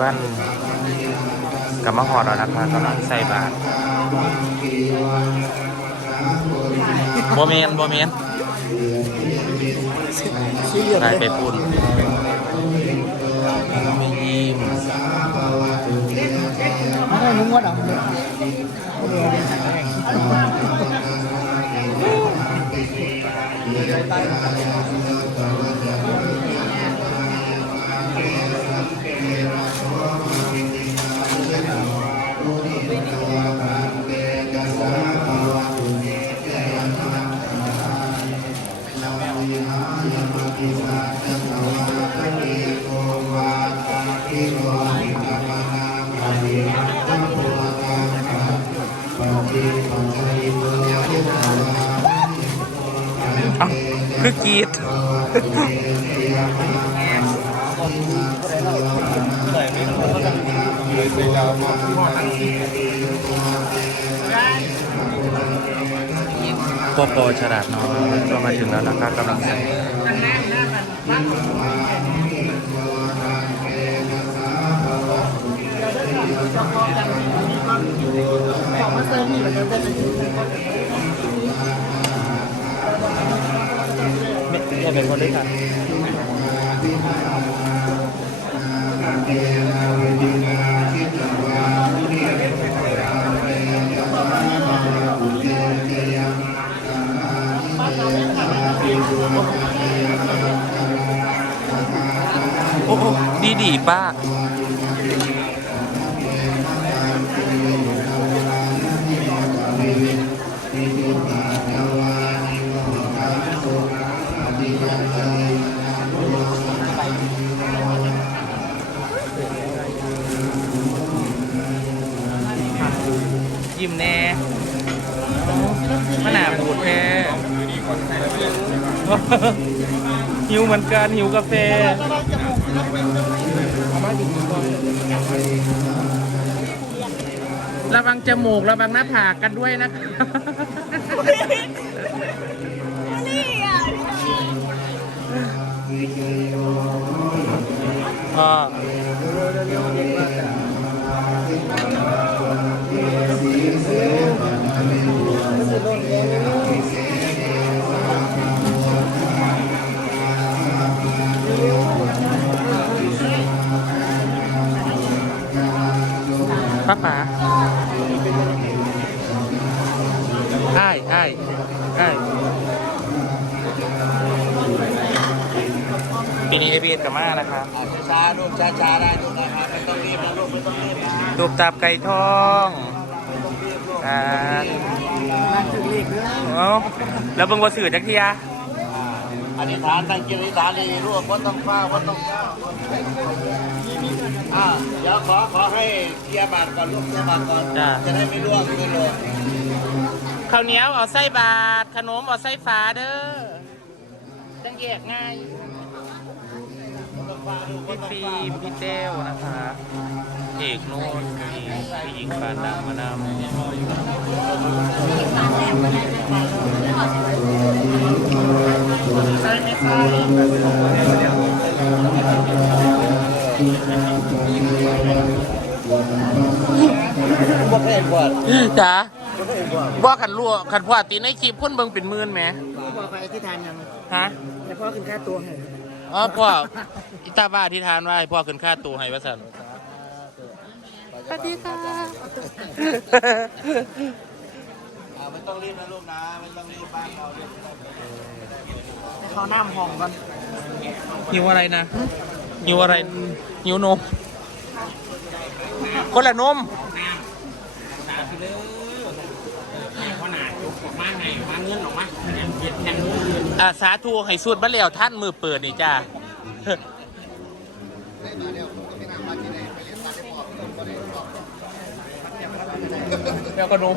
วันกับมะฮอดแล้วนะคะกำลังใส่บาตรโบเมนโบเมนได้ไปพูดไม่ยิ้มไม่ได้นุ่งว่าดำเลย เอาคือกรีด ปอปอฉลาดน้อยก็มาถึงแล้วนะครับกำลังใส่ของมาเซิร์ฟนี่มันจไม่ไม่เป็นคนด้วยกัน ดีดีป้า ยิ้มแน่มันหนาบูดแท้หิวเหมือนกันหิวกาแฟ ระวังจมูกระวังหน้าผากกันด้วยนะคะพ่า ป๋าอ้ายอ้ายอ้ายปีนี้เอบีเอสกับมานะครับ ช้าๆลูกช้าๆได้ลูกนะครับไม่ต้องรีบนะลูกไม่ต้องรีบนะตูบตับไก่ทองอ่าถึงเลขเรื่องเอาแล้วเบิ่งว่าสื่อจักเทีย อธิษฐานตั้งจิตอธิษฐานดีลูกว่าต้องฟ้าว่าต้องฟ้าอ่าเดี๋ยวขอขอให้เคลียร์บัตรก่อนลูกเคลียร์บัตรก่อนจะได้ไม่ร่วงไม่ร่วงข้าวเหนียวเอาไส้บาท ขนมเอาไส้ฟ้าเด้อจังแยกง่ายพี่ฟิล์มพี่เต้วนะคะเอกโนนมีพี่หญิงปานดำมานำใช่ไหมคะ บ่เคยบวช จ้าว่าขันรั่วขันพ่อตีในคลิปพ่นเบิ่งเป็นหมื่นไหมบอกไปที่ทานยังฮะแต่พ่อขึ้นค่าตัวให้อ๋อพ่ออิตาบ้าที่ทานไว้พ่อขึ้นค่าตัวให้ว่าสันสวัสดีค่ะอ่าไม่ต้องรีบนะลูกนะไม่ต้องรีบบ้านเราเรียบร้อยให้เขาน้ำห้องก่อนหิวอะไรนะหิวอะไรหิวนมคนละนม อ่าสาธุให้สูตรบัลแล้วท่านมือเปิดนี่จ้าแล้วก็นม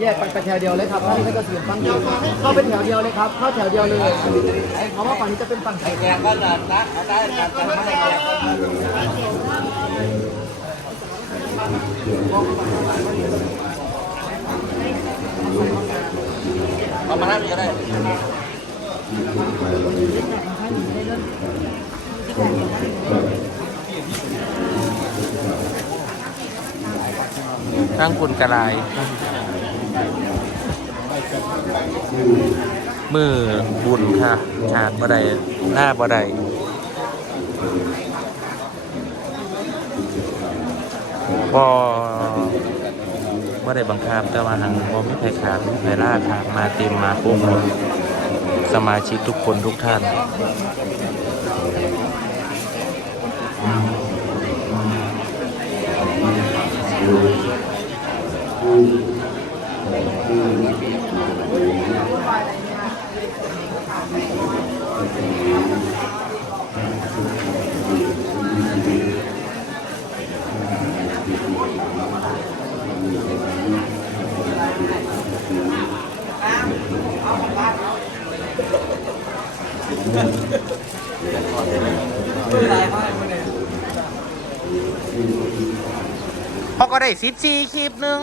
แยกไปแถวเดียวเลยครับถ้านี่ก็เสียงฟังเดียวเข้าเป็นแถวเดียวเลยครับ เข้าแถวเดียวเลยเพราะว่าฝั่งนี้จะเป็นฝั่งไทยแกก็จะนะได้จะจะไม่ให้แก เอามาให้มีก็ได้ทั้งคุณกระไรมือบุญค่ะหาดบ่ได้หน้าบ่ได้ บ่บ่ได้บังคับแต่ว่าหังบ่มีใครขาดมีใครล่าขาดมาเต็มมาพุ่งหมดสมาชิกทุกคนทุกท่าน เพราะก็ได้สิบสี่คลิปหนึ่ง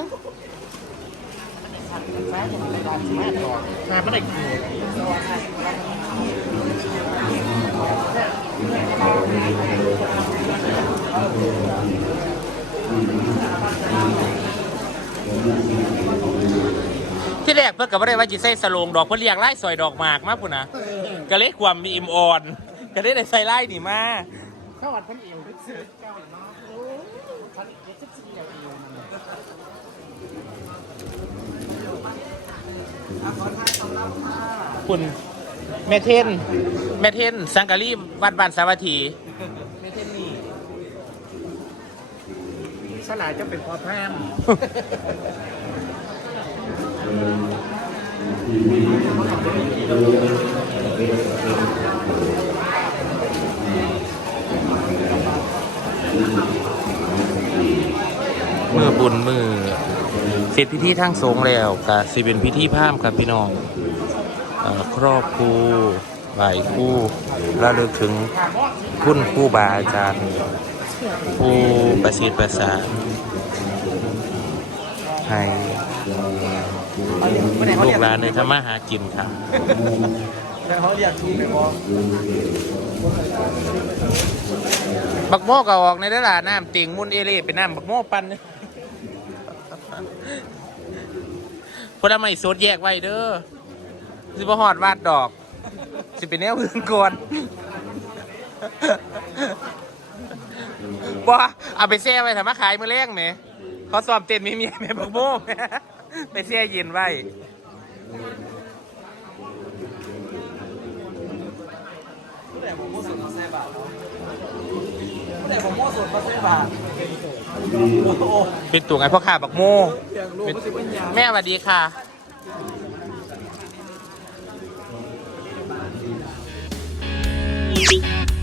ที่แรกเพื่อนก็บ่ได้ว่าจิใส่สโลงดอกเพื่อเรียงไล่ซอยดอกหมากมากพุ่นนะก็เลยความมีอิมออน ก็เลยได้ใส่ไล่นี่มาเข้าวัดพันเอวดึกซื้อเก้าเนาะโอ้พันเอวสิบสี่เอวเอวมัน คุณแม่เทนแม่เทนสังกะรีวัดบ้านสาวัตถีไม่ใช่นี่สลายจะเป็นพอแพมมือบุญมือเส ร็จพิธีทั้งสงฆ์แล้วก็สิเป็นพิธีพามครับพี่น้องอครอบครูไหวคู่ระลึกถึงคุณครูบาอาจารย์ผู้ประสิทธิ์ประสาให้ลูกหลานในธรรมะหากินครับแล้วเขาเรียกถูไหมพ่อบักโม่ก็ออกในเด้อล่ะน้ำติ่งมุนเอเล่เป็นน้ำบักโม่ปัน พลไม้สดแยกไว้เด้อสิบ่ฮอดวาดดอก สิเป็นแนวอื่นก่อนบ่เอาไปแช่ไว้ถ้ามาขายมือแรงแหมเขาสอบเต้นมีเมียแม่บักโม่ไปแช่เย็นไว้ผู้ใดผมโม่สุดมาใส่บาทผู้ใดผมโม่สุดมาใส่บาท เป็นตัวไงพ่อข้าบักโม่เป็นแม่สวัสดีค่ะ Thank